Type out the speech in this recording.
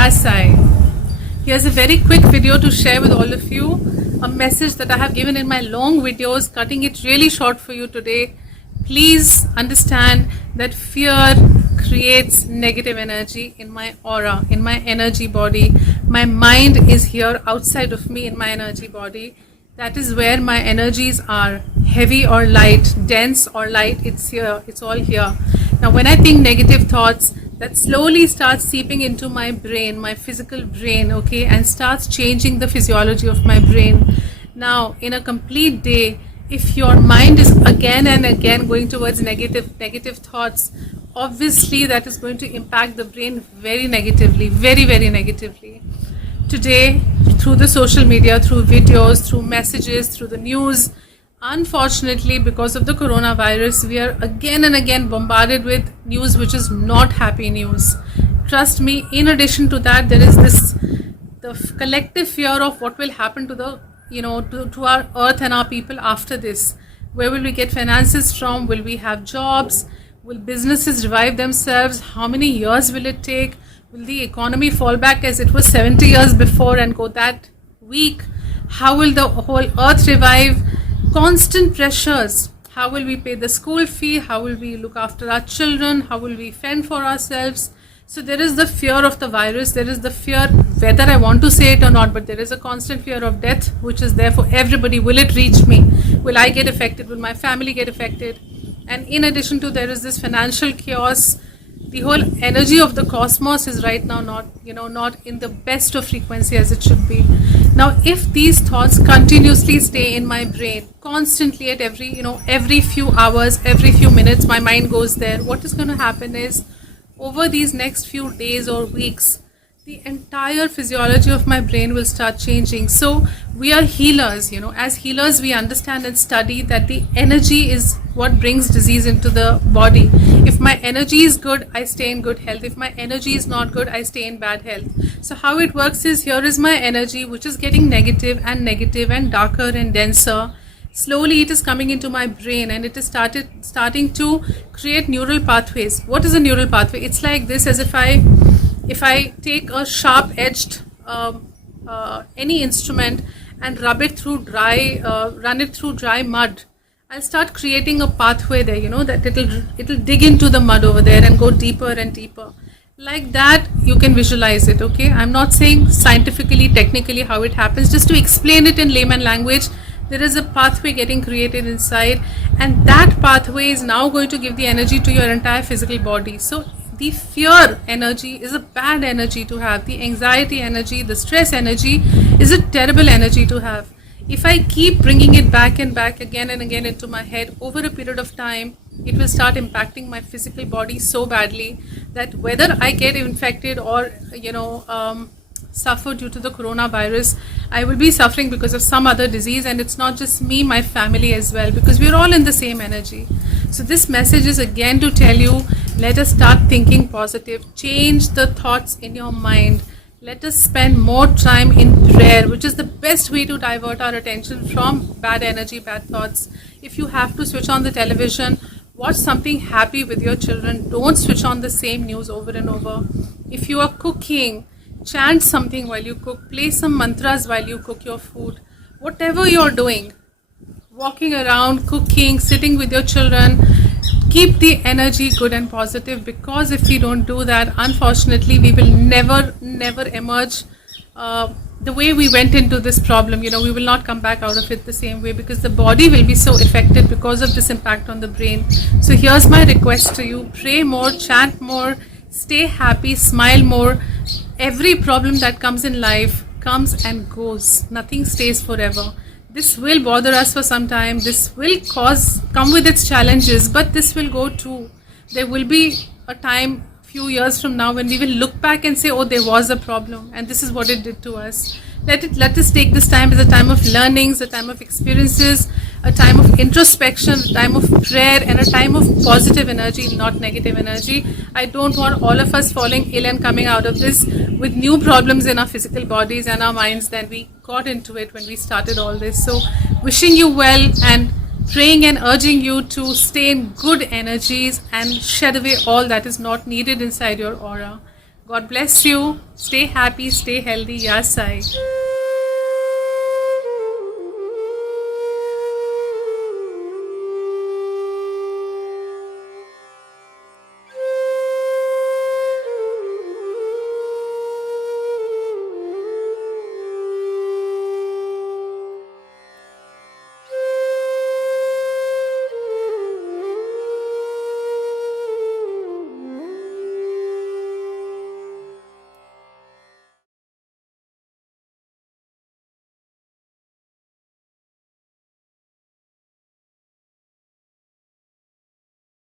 Yes, Sai. Here's a very quick video to share with all of you. A message that I have given in my long videos, cutting it really short for you today. Please understand that fear creates negative energy in my aura, in my energy body. My mind is here outside of me in my energy body. That is where my energies are, heavy or light, dense or light. It's here, it's all here. Now when I think negative thoughts, that slowly starts seeping into my brain, my physical brain, okay, and starts changing the physiology of my brain. Now in a complete day, if your mind is again and again going towards negative thoughts, obviously that is going to impact the brain very negatively, very negatively. Today, through the social media, through videos, through messages, through the news, unfortunately, because of the coronavirus, we are again and again bombarded with news which is not happy news. Trust me, in addition to that, there is the collective fear of what will happen to the, to our earth and our people after this. Where will we get finances from? Will we have jobs? Will businesses revive themselves? How many years will it take? Will the economy fall back as it was 70 years before and go that weak? How will the whole earth revive? Constant pressures. How will we pay the school fee? How will we look after our children? How will we fend for ourselves? So there is the fear of the virus. There is the fear, whether I want to say it or not, but there is a constant fear of death, which is there for everybody. Will it reach me? Will I get affected? Will my family get affected? And in addition to, there is this financial chaos. The whole energy of the cosmos is right now not in the best of frequency as it should be. Now, if these thoughts continuously stay in my brain, constantly at every few hours, every few minutes, my mind goes there, what is going to happen is, over these next few days or weeks, the entire physiology of my brain will start changing. So we are healers, as healers we understand and study that the energy is what brings disease into the body. If my energy is good, I stay in good health. If my energy is not good, I stay in bad health. So how it works is, here is my energy which is getting negative and darker and denser. Slowly it is coming into my brain and it is starting to create neural pathways. What is a neural pathway? It's like this, as if I take a sharp-edged any instrument and run it through dry mud, I'll start creating a pathway there, that it'll dig into the mud over there and go deeper and deeper. Like that, you can visualize it, okay? I'm not saying scientifically, technically how it happens, just to explain it in layman language. There is a pathway getting created inside, and that pathway is now going to give the energy to your entire physical body. So the fear energy is a bad energy to have. The anxiety energy, the stress energy is a terrible energy to have. If I keep bringing it back and back again and again into my head over a period of time, it will start impacting my physical body so badly that whether I get infected or, suffer due to the coronavirus, I will be suffering because of some other disease. And it's not just me, my family as well, because we're all in the same energy. So this message is again to tell you, let us start thinking positive. Change the thoughts in your mind. Let us spend more time in prayer, which is the best way to divert our attention from bad energy, bad thoughts. If you have to switch on the television, watch something happy with your children. Don't switch on the same news over and over. If you are cooking, chant something while you cook. Play some mantras while you cook your food. Whatever you're doing, walking around, cooking, sitting with your children, keep the energy good and positive, because if we don't do that, unfortunately, we will never emerge the way we went into this problem. We will not come back out of it the same way, because the body will be so affected because of this impact on the brain. So here's my request to you: pray more, chant more, stay happy, smile more. Every problem that comes in life comes and goes. Nothing stays forever. This will bother us for some time. This will come with its challenges, but this will go too. There will be a time, few years from now, when we will look back and say, oh, there was a problem and this is what it did to us. Let us take this time as a time of learnings, a time of experiences, a time of introspection, a time of prayer, and a time of positive energy, not negative energy. I don't want all of us falling ill and coming out of this with new problems in our physical bodies and our minds than we got into it when we started all this. So wishing you well and praying and urging you to stay in good energies and shed away all that is not needed inside your aura. God bless you. Stay happy, stay healthy. Ya Sai.